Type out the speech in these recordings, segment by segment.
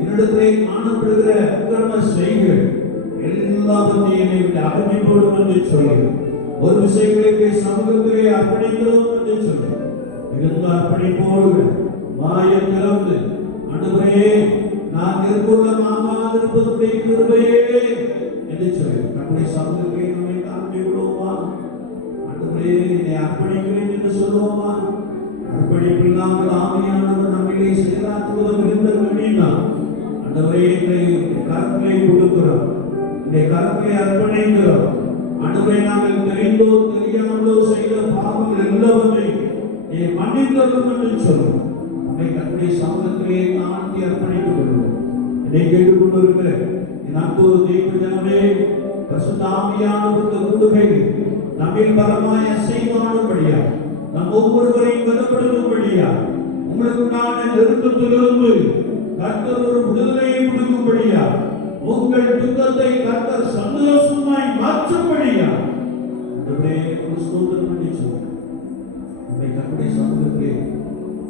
என்னிடத்திலே காணப்படுகிற அக்கிரம செய்கள் எல்லாவற்றையும் விட்டு அகற்றி போடும் என்று சொல்லி ஒரு விஷயங்களுக்கு சமூகத்திலே அர்ப்பணிக்கிறோம் என்று சொல்லி இருந்த அர்ப்பணிப்போடு வாயை திறந்து ஆண்டவரே நான் நிர்மூலமாகாதிருப்பதுடைய கிருபையே என்று சொல்லி நம்முடைய சமூகத்தை நம்மை தாண்டி விடுவோமா? ஆண்டவரே என்னை அர்ப்பணிக்கிறேன் என்று சொல்லுவோமா? அர்ப்பணிப்பில்லாமல் ஆவியானவர் நம்மிலே செயலாற்றுவதும் இருந்த வேண்டினா ஆண்டவரே என்னை கருத்தை கொடுக்கிறோம், என்னை கருத்தை அர்ப்பணிக்கிறோம். ஆண்டவரே நாங்கள் தெரிந்தோ தெரியாமலோ செய்த பாவங்கள் எல்லாவற்றையும் நீ மன்னித்தருளும் என்று சொல்லுவோம். நம்மை நம்முடைய சமூகத்திலே தாண்டி அர்ப்பணித்துக் கொள்வோம். என்னை கேட்டுக்கொண்டிருக்கிற என் அன்பு தெய்வ ஜனமே, பரிசுத்த ஆவியானவருடைய கூடுகையில் நம்மில் பலமாய் அசைவாடும்படியா நம் ஒவ்வொருவரையும் பலப்படுத்தும்படியா உங்களுக்குண்டான நெருக்கத்திலிருந்து கர்த்தர் ஒரு விடுதலையை கொடுக்கும்படியா உங்கள் துக்கத்தை கர்த்தர் சந்தோஷமாய் மாற்றும்படியா ஒரு ஸ்தோத்திரம் பண்ணி சொல்லுங்கள். நம்மை தன்னுடைய சமூகத்திலே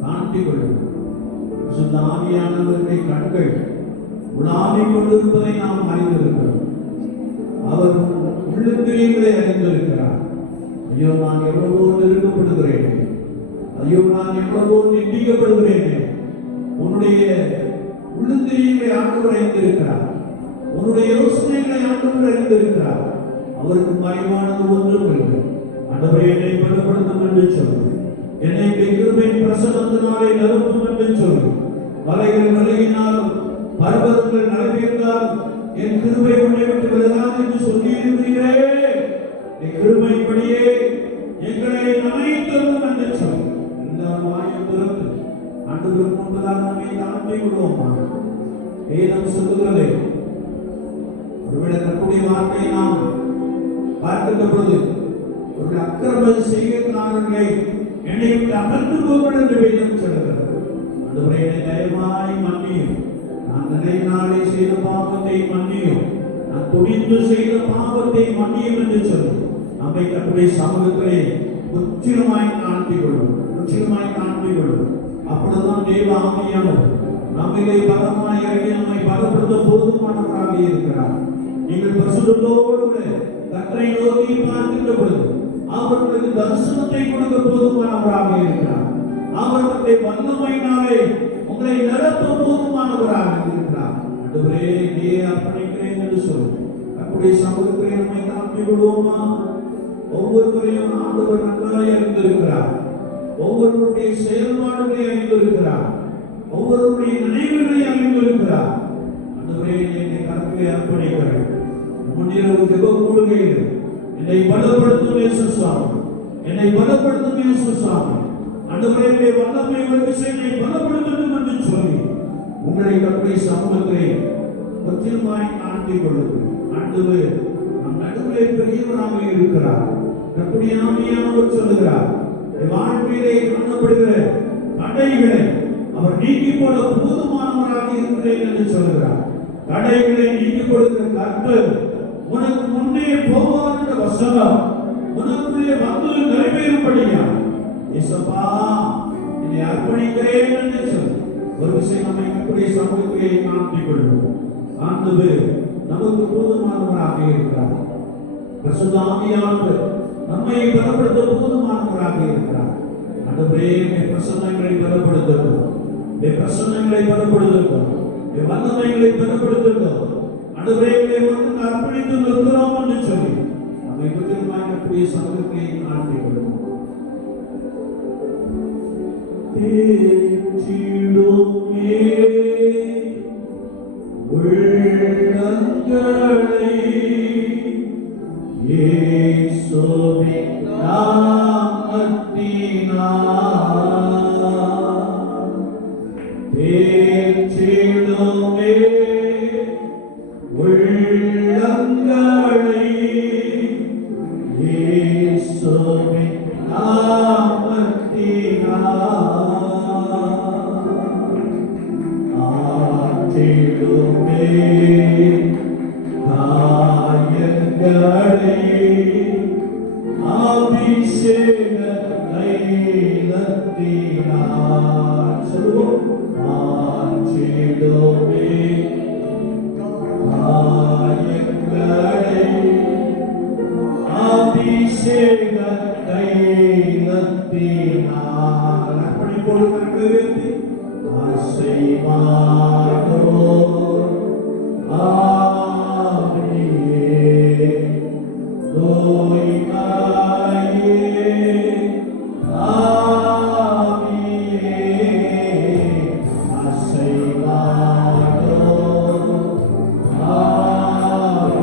தாண்டி கொள்ளுங்கள். பரிசுத்த ஆவியானவருடைய கண்கள் உலாவிக் கொண்டிருப்பதை நாம் அறிந்திருக்கிறோம். அவர் உள்ளத்திலே அறிந்திருக்கிறார். ஐயோ நான் எவ்வளவோ நெருக்கப்படுகிறேன், ஐயோ நான் எவ்வளவோ நிந்திக்கப்படுகிறேன். உன்னுடைய உள்ளத்திலே ஆண்டவர் அறிந்திருக்கிறார், உன்னுடைய யோசனைகளை ஆண்டவர் அறிந்திருக்கிறார். அவருக்கு மறைவானது ஒன்றும் இல்லை. ஆண்டவரே என்னை பலப்படுத்தும் என்று சொல்லு, என்னை கிருபை பிரசன்னத்தினாலே நிரப்பும் என்று சொல்லு. மலைகள் விலகினாலும் பர்வதங்கள் நடைபெற்றால் என் கிருபை உன்னை விட்டு விலகாது என்று சொல்லி இருக்கிறீரே. என் கிருபைப்படியே எங்களை நனைத்தரும் என்று சொல்லு. எல்லா வாயும் திறந்து ஆண்டவருக்கு முன்பதாக நம்மை தாழ்த்தி விடுவோமா? வேதம் சொல்லுகிறது, ஒருவேளை தன்னுடைய வார்த்தையை நாம் பார்க்கின்ற பொழுது ஒரு அக்கிரம செய்கிறார்களை என்னை விட்டு அகன்று போங்கள் என்று வேதம் சொல்லுகிறது. ஆண்டவரே என்னை தயவாய் மன்னியும், நான் நினைவினாலே செய்த பாவத்தை மன்னியும், நான் துணிந்து செய்த பாவத்தை மன்னியும் என்று சொல்லும். நம்மை தன்னுடைய சமூகத்திலே முற்றிலுமாய் தாழ்த்திக் கொள்ளும், முற்றிலுமாய் தாழ்த்திக் கொள்ளும். அப்பொழுதுதான் தேவ ஆவியானவர் நம்மிலே பலமாய் இறங்கி நம்மை பலப்படுத்த போதுமானவராக இருக்கிறார். நீங்கள் பரிசுத்தத்தோடு கர்த்தரை நோக்கி பார்க்கின்ற பொழுது அவர்களுக்கு தரிசனத்தை கொடுக்க போதுமானவராக இருக்கிறார். அவர்களுடைய வல்லமையினாலே உங்களை நிரப்ப போதுமானவராக இருக்கிறார். ஆண்டவரே நீ அர்ப்பணிக்கிறேன் என்று சொல்லு. நம்முடைய சமூகத்திலே நம்மை தாழ்த்தி விடுவோமா? ஒவ்வொருவரையும் ஆண்டவர் நன்றாய் அறிந்திருக்கிறார். ஒவ்வொருவருடைய செயல்பாடுகளை அறிந்திருக்கிறார். ஒவ்வொருவருடைய நினைவுகளை அறிந்திருக்கிறார். ஆண்டவரே என்னை கருத்திலே அர்ப்பணிக்கிறேன். முன்னிரவு ஜெப கூடுகையில் என்னை பலப்படுத்தும் இயேசு சுவாமி, என்னை பலப்படுத்தும் இயேசு சுவாமி. ஆண்டவரே வல்லமை விஷயத்தை பலப்படுத்தும் என்று சொல்லி உங்களை கருத்தை சமூகத்திலே முற்றிலுமாய் தாழ்த்திக் கொள்ளுங்கள். ஆண்டவரே நம் நடுவிலே பெரியவராக இருக்கிறார். கர்த்தருடைய ஆவியானவர் சொல்லுகிறார், வாழ்க்கையிலே காணப்படுகிற தடைகளை அவர் நீக்கி போட போதுமானவராக இருக்கிறேன் என்று சொல்லுகிறார். தடைகளை நீக்கி கொடுக்கிற கர்த்தர் உனக்கு முன்னே போவார் என்ற வசனம் உனக்குள்ளே வந்து நிறைவேறும்படியா இயேசுப்பா என்னை அர்ப்பணிக்கிறேன் என்று சொல்லு. ஒரு விஷயம் நம்மை கர்த்தருடைய சமூகத்திலே காண்பிக் கொள்வோம். ஆண்டவர் நமக்கு போதுமானவராக இருக்கிறார். பரிசுத்த ஆவியானவர் நம்மை பலப்படுத்த போதுமானவராக இருக்கிறார். ஆண்டவரே பிரசன்னங்களை பலப்படுத்தட்டும், பிரசன்னங்களை பலப்படுத்தட்டும், வல்லமைகளை பலப்படுத்தட்டும். ஆண்டவரே வந்து அர்ப்பணித்து நிற்கிறோம் என்று சொல்லி நம்மை கர்த்தருடைய சமூகத்தை காண்பிக் கொள்வோம். தேற்றிடுமே உள்ளங்களை இயேசுவின் நாமத்தினால் தேற்றிடுமே உள்ளங்களை இயேசுவின் நாமத்தினால் ஆற்றிடுமே காயங்களை அபிஷேக தைலத்தினால் சொல்லுவோம். ஆற்றிடுமே அபிஷேகத்தை நத்தினார் அர்ப்பணிப்போடு கரங்களை உயர்த்தி அசைவாரோ ஆவியே தூய்மையே ஆவியே அசைவாரோ ஆவியே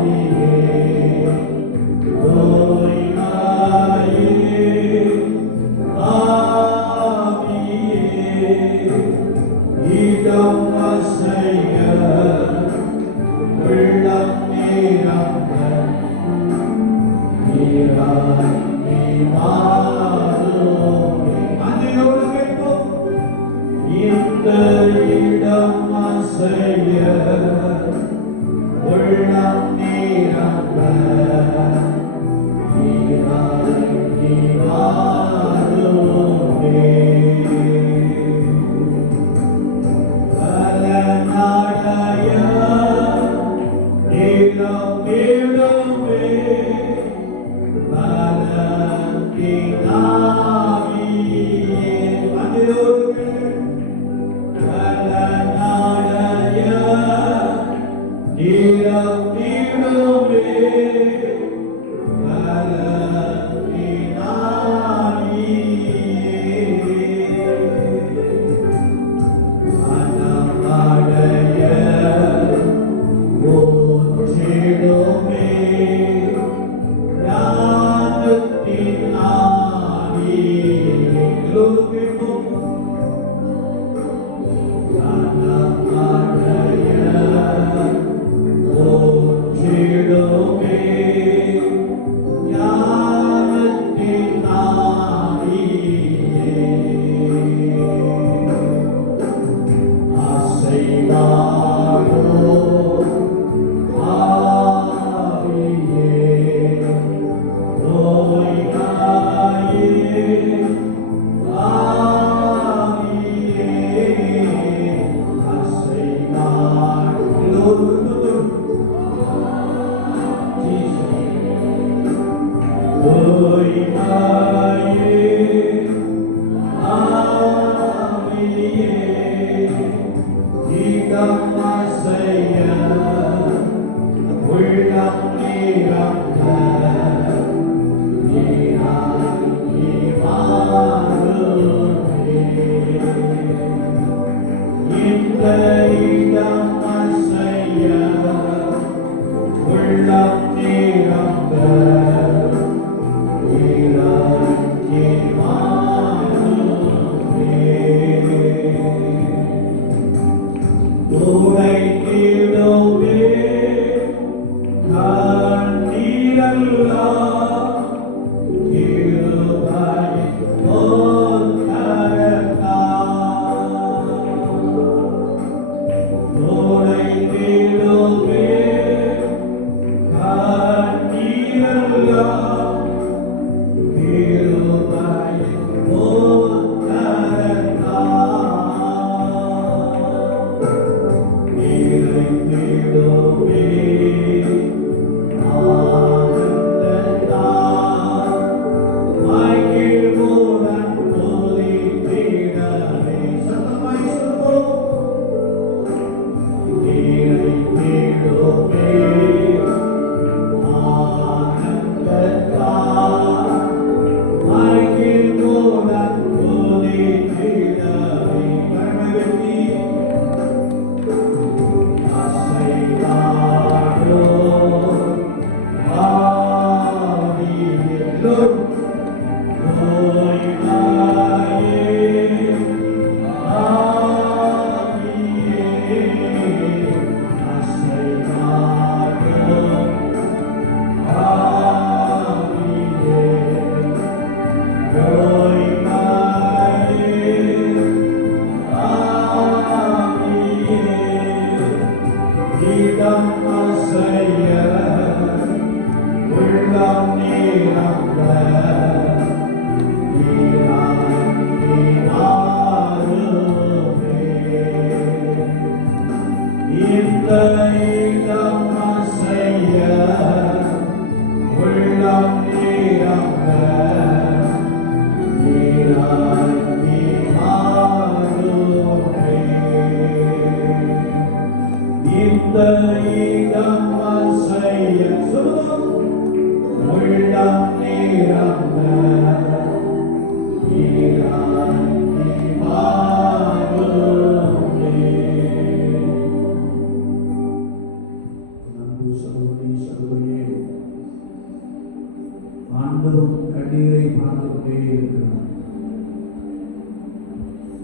ஆண்டவரும் கண்ணீரை பார்த்து கொண்டே இருக்கிறார்.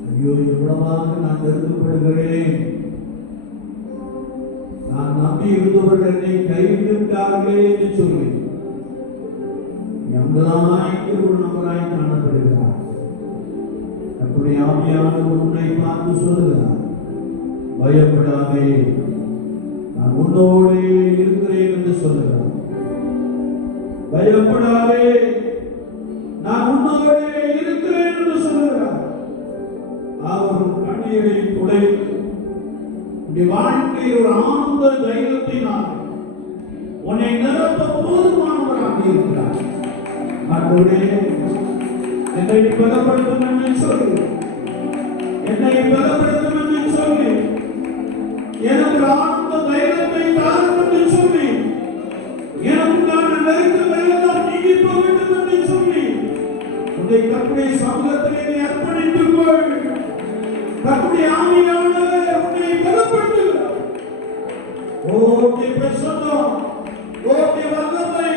ஐயோ, எவ்வளவாக நான் நெருக்கப்படுகிறேன். நான் நம்பி இருந்தவர்கள் என்னை கைவிட்டு விட்டார்களே என்று சொல்லி எங்களாய் ஒரு நபராய் காணப்படுகிறார். அப்படி ஆவியானவர் உன்னை பார்த்து சொல்லுகிறார், பயப்படாதே, நான் உன்னோடே இருக்கிறேன் என்று சொல்லுகிறார். பயப்படாதே, நான் உன்னோடே இருக்கிறேன் என்று சொல்லுகிறார். அவர் கண்ணீரை துடைத்து உன்னுடைய வாழ்க்கையில் ஒரு ஆனந்த தைரியத்தினால் உன்னை நிரப்ப போதுமானவராக இருக்கிறார். ஆண்டவரே, என்னை பலப்படுத்தும் என்று சொல்லி, என்னை பலப்படுத்தும் என்று சொல்லி, எனக்கு ஆனந்த தைரியத்தை தாரும் என்று சொல்லி, எனக்கான நெருக்கமெல்லாம் நீங்கி போக வேண்டும் என்று சொல்லி உன்னை கர்த்தருடைய சமூகத்திலே நீ அர்ப்பணித்துக் கொள். கர்த்தருடைய ஆவியானவர் உன்னை பலப்படுத்துகிறார். ஓடி பிரசன்னம், ஓடி வல்லமை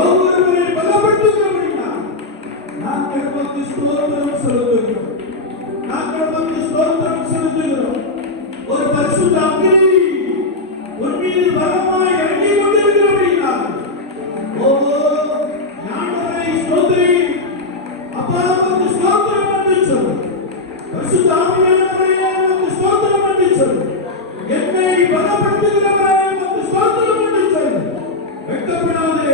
ஒவ்வொருவரை பலப்படுத்துகிறவர்களாக நாங்கள் உமக்கு ஸ்தோத்திரம் செலுத்துகிறோம். நாங்கள் உமக்கு ஸ்தோத்திரம் செலுத்துகிறோம். ஒரு பரிசுத்த அக்கினி உன் மீது பலமாய் இறங்கி கொண்டிருக்கிறபடியால் ஓ ஆண்டவரை ஸ்தோத்திரி, அப்பா உமக்கு ஸ்தோத்திரம் என்று சொல்லு. பரிசுத்த ஆவியானவரே உமக்கு ஸ்தோத்திரம் என்று சொல்லு. என்னை பலப்படுத்துகிறவரே உமக்கு ஸ்தோத்திரம் என்று சொல்லு. வெட்கப்படாதே,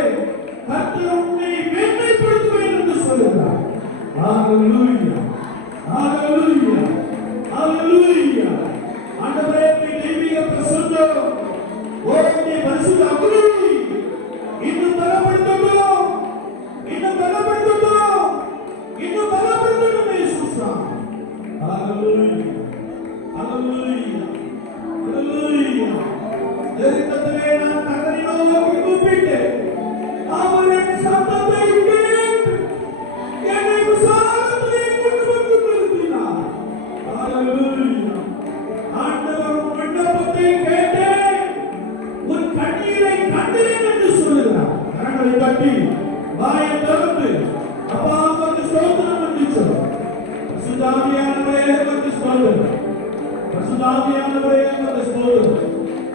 கர்த்தர் உன்னை மேன்மைப்படுத்துவேன் என்று சொல்லுகிறார். ஹalleluya, ஹalleluya, ஹalleluya. ஆண்டவரே, நீ தெய்வீக பிரசன்னம், ஓடி பரிசுத்த அக்கினி இன்னும் பலப்படுத்தட்டும், இன்னும் பலப்படுத்தட்டும், இன்னும் பலப்படுத்தட்டும் இயேசுவா. ஹalleluya, ஹalleluya, ஹalleluya. நெருக்கத்திலே நான் கர்த்தரை நோக்கி கூப்பிட்டேன், அவர் என் சத்தத்தை கேட்டு என்னை விசாலத்திலே கொண்டு வந்து நிறுத்தினார். ஹalleluya. ஆண்டவர் உன் விண்ணப்பத்தை கேட்டேன், உன் கண்ணீரை கண்டேன் என்று சொல்லுகிறார். கரங்களை தட்டி வாயை திறந்து அப்பா உமக்கு ஸ்தோத்திரம் என்று சொல்லு. பரிசுத்த ஆவியானவரே உமக்கு ஸ்தோத்திரம், பரிசுத்த ஆவியானவரே உமக்கு ஸ்தோத்திரம்.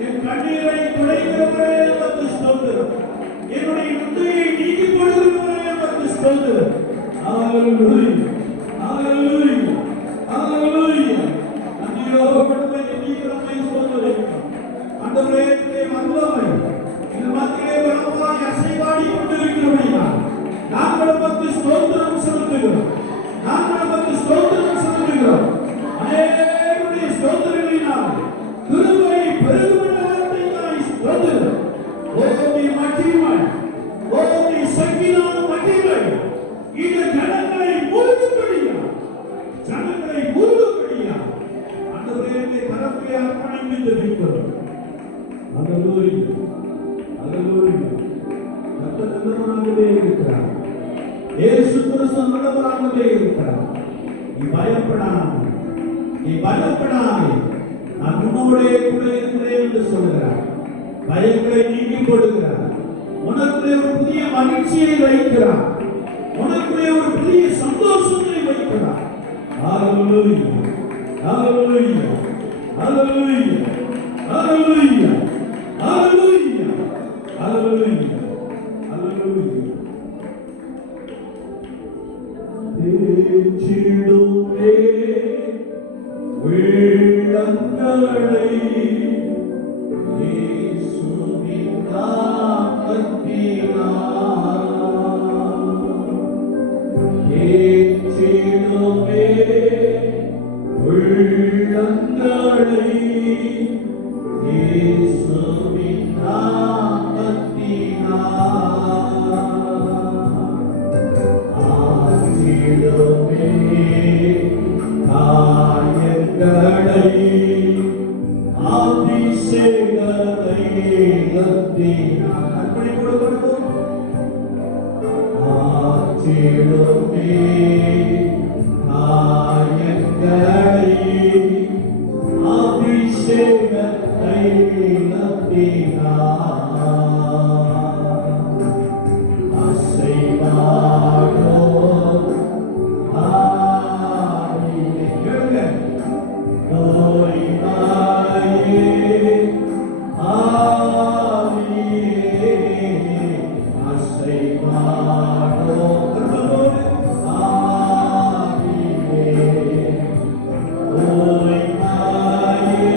என் கண்ணீரை துடைக்கிறவரே உமக்கு ஸ்தோத்திரம். என்னுடைய முட்டையை நீக்கி போடுகிறவரே உமக்கு ஸ்தோத்திரம். ஹalleluya, ஹalleluya, ஹalleluya. நன்றியோடு நீக்கிறமை ஸ்தோத்திரம். ஆண்டவரே, வல்லமை இந்த மத்தியிலே பலமாய் அசைவாடி கொண்டிருக்கிறபடியால் நாங்கள் உமக்கு ஸ்தோத்திரம் செலுத்துகிறோம். நாங்கள் உமக்கு ஸ்தோத்திரம் செலுத்துகிறோம். அநேகருடைய ஸ்தோத்திரங்களினால் கிருபை பெருகுவதற்காய் ஸ்தோத்திரம். ஓடி மகிமை, ஓடி சங்கிலான மகிமை இந்த ஜனங்களை மூடும்படியா, ஜனங்களை மூடும்படியா ஆண்டவரே கரத்திலே அர்ப்பணித்து ஜெபிக்கிறோம். ஹalleluya, ஹalleluya. கர்த்தர் நல்லவராகவே இருக்கிறார். இயேசு கிறிஸ்து நல்லவராகவே இருக்கிறார். நீ பயப்படாதே, நீ பயப்படாதே, நான் உன்னோடே கூட இருக்கிறேன் என்று சொல்கிறார். பயங்களை நீக்கி கொடுக்கிறார். உனக்குள்ளே ஒரு புதிய மகிழ்ச்சியை வைக்கிறார். உனக்குள்ளே ஒரு புதிய சந்தோஷத்தை வைக்கிறார். ஹalleluya, ஹalleluya, ஹalleluya, ஹalleluya, ஹalleluya, ஹalleluya, ஹalleluya. தேற்றிடுமே உள்ளங்களை இயேசுவின் நாமத்தினால். தேற்றிடுமே உள்ளங்களை இயேசுவின் அர்ப்பணிப்போடு கொடுப்போம். ஆற்றிடுமே நாயங்களை அபிஷேகத்தை நடத்தினார். அசைவாரோ ஆவியே கேளுங்க. தோய்வாயே ஆவியே அசைவாரோ ஆவியே தோய்வாயே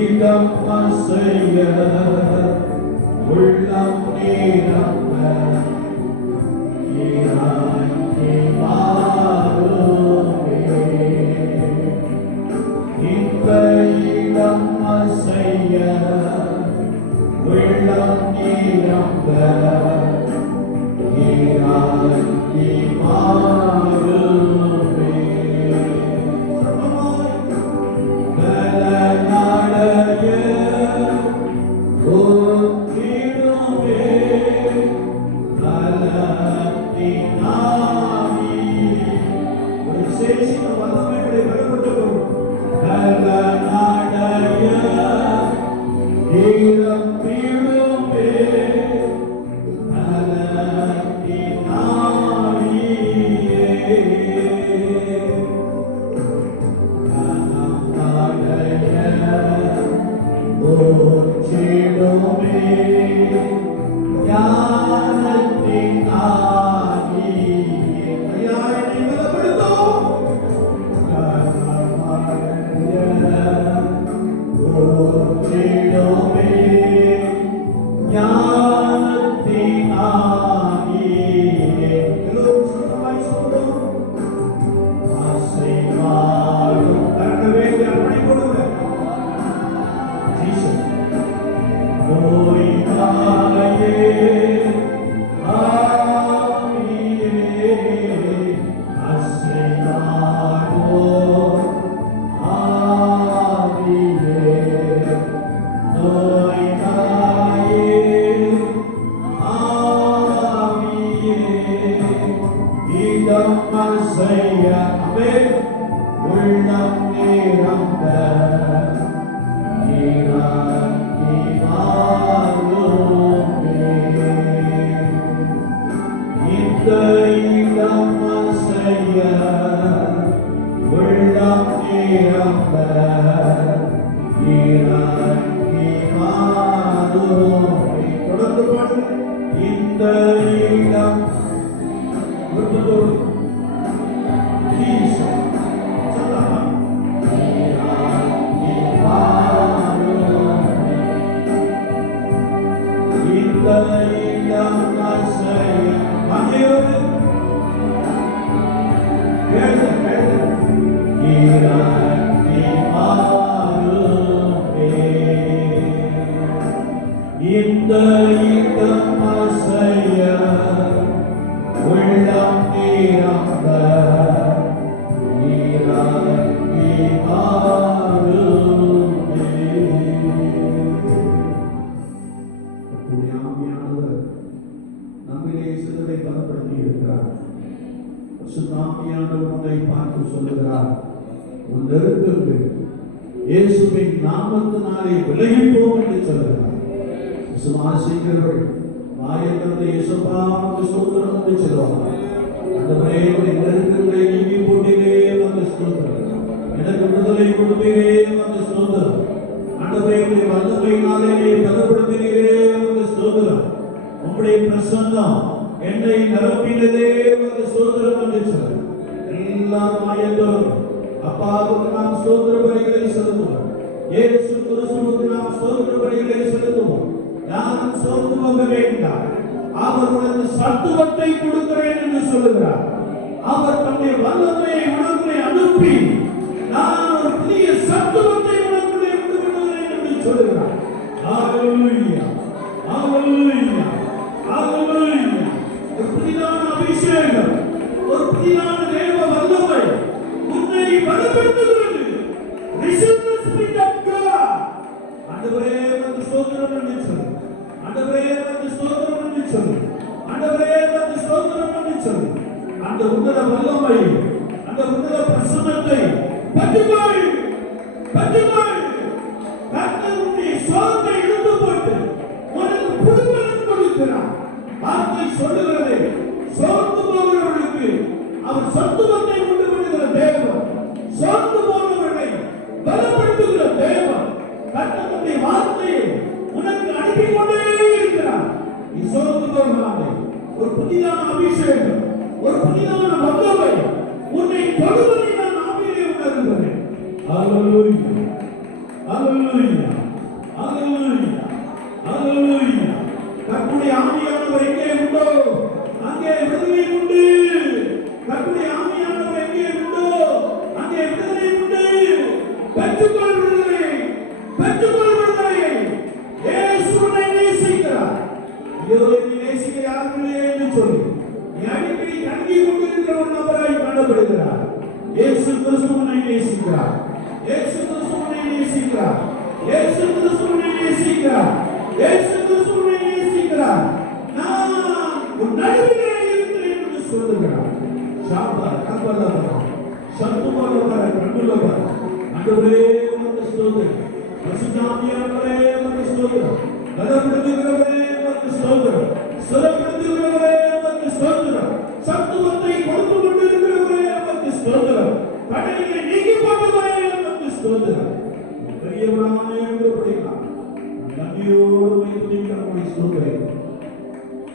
இடம் அசைய உள்ளம் நீரம்ப இறங்கி வாருமே. இந்த இடம் அசைய உள்ளம் நீரம்ப இறங்கி வாருமே. இயேசுவின் நாமத்தினாலே விலகி போம் என்று சொல்கிறார். விசுவாசிக்கிறவர்கள் வாயத்திலிருந்து இயேசுப்பா உமக்கு ஸ்தோத்திரம் என்று சொல்வார்கள். ஆண்டவரே உம்முடைய நெருக்கங்களை நீக்கி போட்டீரே உமக்கு ஸ்தோத்திரம். எனக்கு விடுதலை கொடுத்தீரே உமக்கு ஸ்தோத்திரம். ஆண்டவரே உம்முடைய வல்லமையினாலே நீ பலப்படுத்தினீரே உமக்கு ஸ்தோத்திரம். உம்முடைய பிரசன்னம் என்னை நிரப்பினதே உமக்கு ஸ்தோத்திரம் என்று சொல்கிறார். எல்லா வாயத்தோடும் அப்பாவுக்கு நாம் ஸ்தோத்திர பலிகளை செலுத்துவோம். இயேசு கிறிஸ்துவுக்கு நாம் ஸ்தோத்திர பலிகளை செலுத்துவோம். யாரும் சோர்ந்து போக வேண்டாம். அவர் உனக்கு சத்துவத்தை கொடுக்கிறேன் என்று சொல்லுகிறார். அவர் தன்னுடைய வல்லமையை உனக்குள்ளே அனுப்பி நான் ஒரு புதிய சத்துவத்தை உனக்குள்ளே விடுவிடுகிறேன் என்று சொல்லுகிறார். ஹalleluya ஹalleluya ஹalleluya. ஒரு புதிதான அபிஷேகம், ஒரு புதிதான தேவ வல்லமை உன்னை பலப்படுத்துகிறது. பெற்றுக்கொள், பெற்றுக்கொள். கர்த்தர் உன்னுடைய சோர்வை இழுத்து போட்டு உனக்கு புதுபலன் கொடுக்கிறார். வார்த்தை சொல்லுகிறது, சோர்ந்து போகிறவர்களுக்கு அவர் சத்துவத்தை உண்டு பண்ணுகிற தேவன், சோர்ந்து போனவர்களை பலப்படுத்துகிற தேவன். கர்த்தருடைய வார்த்தையை உனக்கு அனுப்பி கொண்டே இருக்கிறார். நீ சோர்ந்து போகாதே. ஒரு புதிதான அபிஷேகம், ஒரு புதிதான வல்லமை உன்னை தொடுவதை நான் ஆவியிலே உணர்கிறேன். ஹல்லேலூயா, ஹல்லேலூயா, ஹல்லேலூயா, ஹல்லேலூயா. கர்த்தருடைய ஆவியானவர் எங்கே உண்டோ அங்கே விடுதலை உண்டு. கர்த்தருடைய ஆவியானவர் எங்கே உண்டோ அங்கே விடுதலை உண்டு. பெற்றுக்கொள் விடுதலை, பெற்றுக்கொள் விடுதலை. இயேசு உன்னை நேசிக்கிறார். ஐயோ, நீ நேசிக்க யாருமே என்று சொல்லி நீ அடிக்கடி கலங்கி கொண்டிருக்கிற ஒரு நபராய் காணப்படுகிறார். இயேசு கிறிஸ்து உன்னை நேசிக்கிறார். இயேசு கிறிஸ்து உன்னை நேசிக்கிறார். இயேசு கிறிஸ்து உன்னை நேசிக்கிறார். இயேசு கிறிஸ்து உன்னை நேசிக்கிறார். நான் உன் நடுவிலே இருக்கிறேன் என்று சொல்லுகிறார். ஷாபா கபலபா சத்துமலபா கண்டுலபா. ஆண்டவரே உமக்கு ஸ்தோத்திரம். பரிசுத்தாவியானவரே உமக்கு ஸ்தோத்திரம். பலப்படுத்துகிறவரே உமக்கு ஸ்தோத்திரம். சுரப்படுத்துகிறவரே உமக்கு ஸ்தோத்திரம். சத்துவத்தை கொடுத்து கொண்டிருக்கிறவரே உமக்கு ஸ்தோத்திரம். தடைகளை நீக்கி போடுவரே உமக்கு ஸ்தோத்திரம். பெரியவரான இருக்கிறபடியால் நன்றியோடு வைத்திருக்கிறவரை ஸ்தோத்திரம்.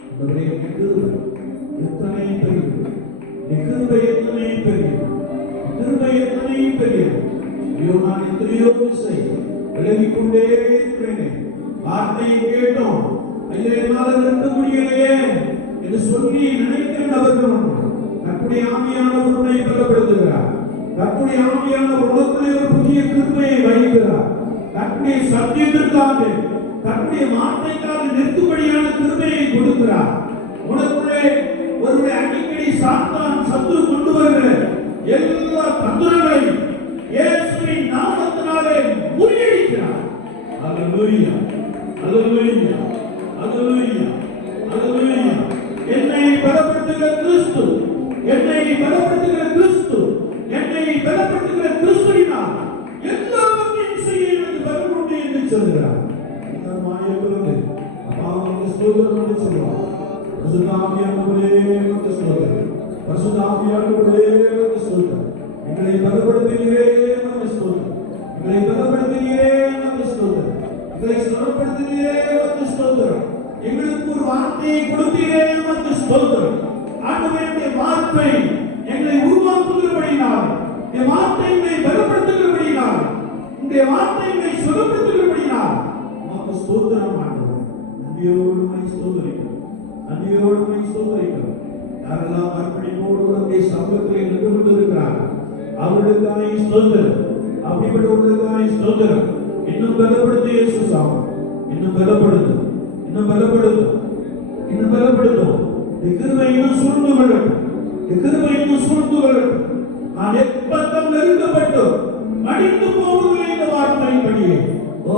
ஆண்டவரே கிருபை எத்தனை பெரியது, கிருபை எத்தனை பெரியது, கிருபை எத்தனை பெரியது. ஐயோ, நான் எத்தனையோ விசை விலகிக் கொண்டே இருக்கிறேன். வார்த்தையை கேட்டோம், ஐயோ என்னால் நிற்க முடியலையே என்று சொல்லி நினைக்கிற நபர்கள் கர்த்தருடைய ஆவியானவர் உன்னை பலப்படுத்துகிறார். கர்த்தருடைய ஆவியானவர் உனக்குள்ளே ஒரு புதிய கிருபையை வைக்கிறார். கர்த்தருடைய சத்தியத்திற்காக, கர்த்தருடைய வார்த்தைக்காக நிற்கும்படியான கிருபையை கொடுக்கிறார். உனக்குள்ளே ஒருவரை அடிக்கடி சாத்தான் சத்துரு கொண்டு வருகிற எல்லா தந்திரங்களையும் இயேசுவின் நாமத்தினாலே முறியடிக்கிறார். அல்லேலூயா, அல்லேலூயா, அல்லேலூயா, அல்லேலூயா. என்னை பலப்படுத்துகிற கிறிஸ்து, என்னை பலப்படுத்துகிற கிறிஸ்து, என்னை பலப்படுத்துகிற கிறிஸ்துவினால் எல்லாவற்றையும் செய்ய எனக்கு பலம் உண்டு என்று சொல்கிறார். இந்த மாயப்படுவது அப்பாவுக்கு ஸ்தோத்திரம் என்று சொல்வார். பரிசுத்தாவியானவரே உமக்கு ஸ்தோத்திரம். பரிசுத்தாவியானவரே உமக்கு ஸ்தோத்திரம். எங்களை பலப்படுத்துகிறே உமக்கு ஸ்தோத்திரம். எங்களை பலப்படுத்துகிறே உமக்கு ஸ்தோத்திரம். எங்களை ஸ்தோத்திரப்படுத்துகிறே உமக்கு ஸ்தோத்திரம். எங்களுக்கு ஒரு வார்த்தையை கொடுத்தீரே உமக்கு ஸ்தோத்திரம். ஆண்டவருடைய வார்த்தை எங்களை உருவாக்குகிறபடியால், இந்த வார்த்தை எங்களை பலப்படுத்துகிறபடியால், இந்த வார்த்தை எங்களை சுகப்படுத்துகிறபடியால் உமக்கு ஸ்தோத்திரம். ஆண்டவரே நன்றியோடு உம்மை ஸ்தோத்திரிக்கிறோம். நன்றியோடு உம்மை ஸ்தோத்திரிக்கிறோம். யாரெல்லாம் அர்ப்பணிப்போடு உம்முடைய சமூகத்திலே நின்று கொண்டிருக்கிறார்கள் அவர்களுக்காக ஸ்தோத்திரம். அப்படிப்பட்டவர்களுக்காக ஸ்தோத்திரம். இன்னும் பலப்படுத்து இயேசு சாமி, இன்னும் பலப்படுத்தும், இன்னும் பலப்படுத்தும், இன்னும் பலப்படுத்தும். கிருபை இன்னும் சூழ்ந்து கொள்ளட்டும், கிருபை இன்னும் சூழ்ந்து கொள்ளட்டும். நான் எப்பக்கம் நெருக்கப்பட்டு மடிந்து போவதில்லை இந்த வார்த்தையின்படியே. ஓ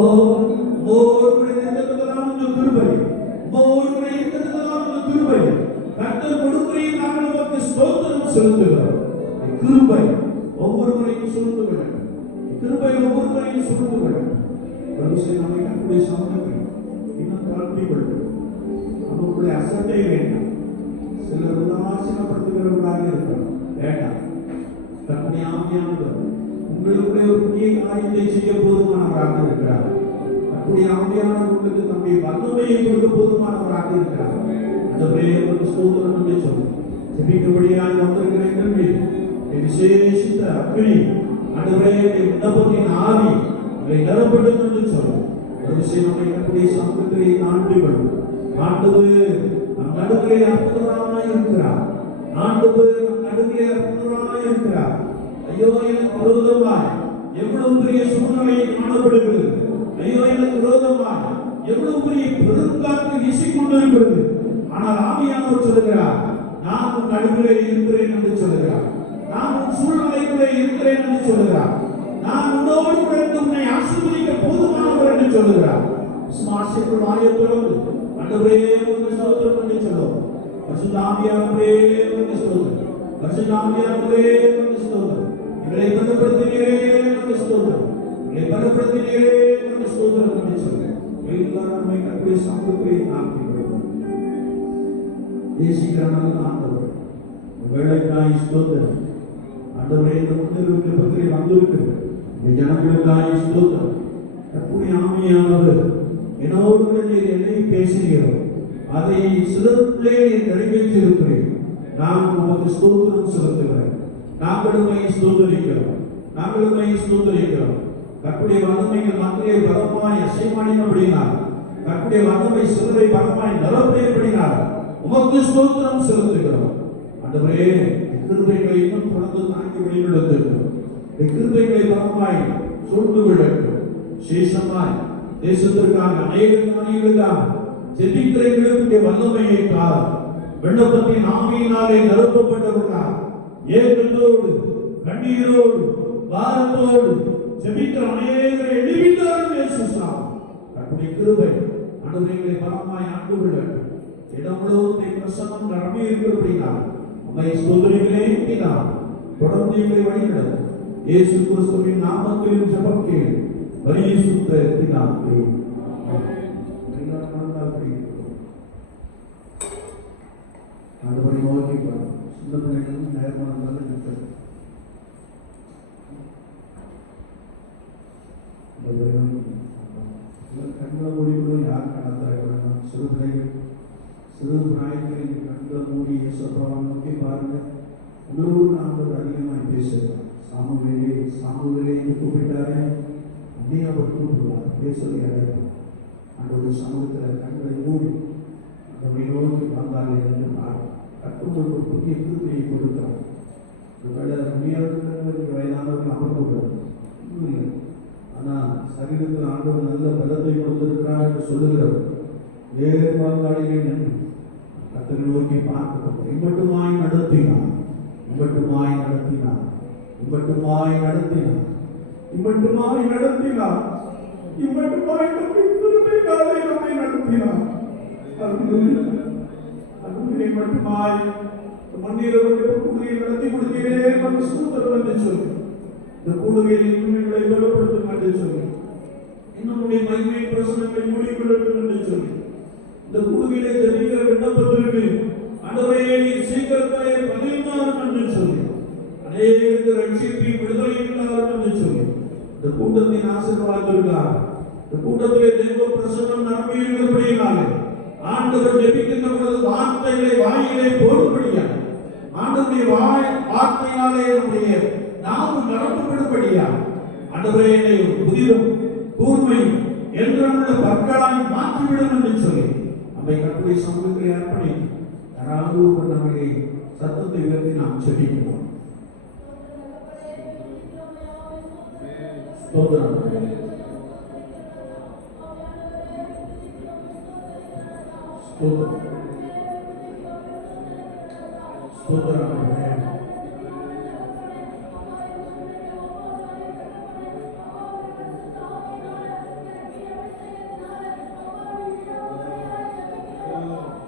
ஒருவரை இருக்கிறதெல்லாம் இந்த கிருபை, ஒருவரை இருக்கிறதெல்லாம் இந்த கிருபை. கர்த்தர் கொடுக்கிறீர், நாங்கள் உமக்கு ஸ்தோத்திரம் செலுத்துகிறோம். கிருபை ஒவ்வொருவரையும் சூழ்ந்து கொள்ளட்டும். கிருபை ஒவ்வொருவரையும் சூழ்ந்து கொள்ளட்டும். ஒரு விஷயம் நம்மை கர்த்தருடைய சமூகத்தில் இன்னும் தாழ்த்திக் கொள்ளட்டும். நமக்குள்ளே அசட்டை வேண்டாம். சிலர் உதாசீனப்படுத்துகிறவர்களாக இருக்கிறோம், வேண்டாம். கர்த்தருடைய ஆவியானவர் உங்களுக்குள்ளே ஒரு புதிய காரியத்தை செய்ய போதுமானவராக இருக்கிறார். கர்த்தருடைய ஆவியானவர் உங்களுக்கு தம்முடைய வல்லமையை கொடுக்க போதுமானவராக இருக்கிறார். அந்த பிரேயருக்கு ஸ்தோத்திரம் என்று சொல்லி ஜெபிக்கும்படியாக வந்திருக்கிறேன். விசேஷித்த அக்னி ஆண்டவரே விண்ணப்பத்தின் ஆவி அதை நிரப்படும் என்று சொல்லும். ஒரு விஷயம் நம்மை கர்த்தருடைய சமூகத்திலே ஆண்டுகள் ஆண்டவர் நம் நடுவிலே அற்புதமாய் இருக்கிறார். ஆண்டவர் நம் நடுவிலே அற்புதமாய் இருக்கிறார். ஐயோ எனக்கு விரோதமாய் எவ்வளவு பெரிய சூழ்நிலை காணப்படுகிறது. ஐயோ எனக்கு விரோதமாய் எவ்வளவு பெரிய பெருங்காற்று வீசிக்கொண்டிருக்கிறது. ஆனால் ஆவியானவர் சொல்லுகிறார், நான் உன் நடுவிலே இருக்கிறேன் என்று சொல்லுகிறார். நான் உன் சூழ்நிலைக்குள்ளே இருக்கிறேன் என்று சொல்லுகிறார். நான் உன்னோடு கூட உன்னை ஆசீர்வதிக்க போதுமானவர் என்று சொல்லுகிறார். விசுவாசிக்குள் வாயத்தோடு ஆண்டவரே உமக்கு ஸ்தோத்திரம் என்று சொல்லுவோம். பரிசுத்த ஆவியானவரே உமக்கு ஸ்தோத்திரம். பரிசுத்த ஆவியானவரே உமக்கு ஸ்தோத்திரம். எங்களை பலப்படுத்தினீரே உமக்கு ஸ்தோத்திரம். எங்களை பலப்படுத்தினீரே உமக்கு ஸ்தோத்திரம் என்று சொல்லி எல்லாரும் நம்மை கர்த்தருடைய சமூகத்திலே நாட்டிவிடுவோம். தேசிக்கிற நல்ல ஆண்டவர் வேலைக்காய் ஸ்தோத்திரம். ஆண்டவரே இந்த முன்னிறுவன பத்திரை வந்திருக்கிறது இந்த ஜனங்களுக்காய் ஸ்தோத்திரம். கர்த்தருடைய ஆவியானவர் என்னோடு நீர் என்னை பேசுகிறோம், அதை சிறப்பிலே நீர் நிறைவேற்றியிருக்கிறேன். நான் உமக்கு ஸ்தோத்திரம் செலுத்துகிறேன். நாங்களுமே ஸ்தோத்திரிக்கிறோம், நாங்களுமே ஸ்தோத்திரிக்கிறோம். கர்த்தருடைய வல்லமைகள் மத்தியிலே பலமாய் அசைமாடினபடினால், கர்த்தருடைய வல்லமை சிலரை பலமாய் நிரப்பியபடினால் உமக்கு ஸ்தோத்திரம் செலுத்துகிறோம். ஆண்டவரே கிருபைகளை இன்னும் தொடர்ந்து தாங்கி வழிநடத்துகிறோம். கிருபைகளை பலமாய் சூழ்ந்து விடட்டும். சேஷமாய் தேசத்திற்காக அநேக காரியங்களுக்காக ஜெபிக்கிறவர்களுடைய வல்லமையை காண விண்ணப்பத்தின் ஆவியினாலே நிரப்பப்பட்டவர்களாக ஏக்கத்தோடு கண்ணீரோடு பாரத்தோடு ஜெபிக்கிற அநேகரை எழுப்பித்தார்கள் இயேசுசாமி. கர்த்தருடைய கிருபை ஆண்டவரை பலமாய் ஆண்டு விடட்டும். இடம் முழுவதும் பிரசன்னம் நிரம்பி இருக்கிறபடினால் உம்மை ஸ்தோத்திரிக்கிறேன் பிதா. தொடர்ந்து எங்களை வழிநடத்தும். இயேசு கிறிஸ்துவின் நாமத்தில் ஜெபம் கேளு பரிசுத்த பிதாவே. ஆண்டவரை நோக்கி பாருங்கள். சின்ன பிள்ளைகளும் நேரமான நல்ல நிற்கிறது. கண்களை மூடிக்கொள்ளும் யார் காணத்தார்கள்? சிறு பிள்ளைகள் சிறு பிராயத்தில் கண்களை மூடி இயேசுவை நோக்கி பாருங்க. உங்களோடு நாங்கள் அதிகமாக பேசுகிறோம். சாமுவேலே என்று கூப்பிட்டாரே, அப்படியே அவர் கூப்பிடுவார். பேசலை அடைப்பார். அந்த சமூகத்தில் கண்களை மூடி அந்த நோக்கி வந்தாலே என்று கற்றுக்கொண்டு ஒரு புதிய கிருபையை கொடுக்கிறார். வயதானவர்கள் அமர்ந்து இல்லை, ஆனால் சரீரத்தில் ஆண்டவர் நல்ல பலத்தை கொடுத்திருக்கிறார் என்று சொல்லுகிறவர் வேறு வாழ்ந்தாளிகள் என்று கர்த்தரை நோக்கி பார்க்கப்பட்ட இம்பட்டுமாய் நடத்தினார், இம்பட்டுமாய் நடத்தினார், இம்பட்டுமாய் நடத்தினார், இம்பட்டுமாய் நடத்தினார், இம்பட்டுமாய் நம்மை நடத்தினார். அது மட்டுமாய் மன்னிரவர்கள் கூடுகையை நடத்தி கொடுக்கிறே நம்ம ஸ்தோத்திரம் என்று சொல்லி இந்த கூடுகையில் இன்னும் பலப்படுத்தும் என்று சொல்லி இன்னும் மகிமை பிரசனங்களை மூடிக்கொள்ளட்டும் என்று சொல்லி இந்த கூடுகையிலே ஜெபிக்கிற விண்ணப்பத்திற்கு ஆண்டவரே நீர் சீக்கிரத்திலே பதில் தாரும் என்று சொல்லி அநேகருக்கு ரட்சிப்பையும் விடுதலையும் தாரும் என்று சொல்லி இந்த கூட்டத்தின் ஆசீர்வாதத்திற்காக இந்த கூட்டத்திலே தேவ பிரசன்னம் நிரம்பி இருக்கிறபடியினாலே ஆண்டவர் ஜெபிக்கின்ற பொழுது வார்த்தைகளை வாயிலே போடும்படியாக ஆண்டவருடைய வார்த்தையினாலே நம்முடைய நாமும் நிரப்பப்படும்படியாக ஆண்டவரே என்னை புதிதும் கூர்மையும் என்றுள்ள பற்களாய் மாற்றிவிடும் என்று சொல்லி நம்மை கர்த்தருடைய சமூகத்தில் அர்ப்பணித்து யாராவது ஒரு நம்மை சத்தத்தை உயர்த்தி நாம் ஜெபிக்கிறோம். ஸ்தோத்திரம். ஸ்தோத்திரம். ஸ்தோத்திரம்.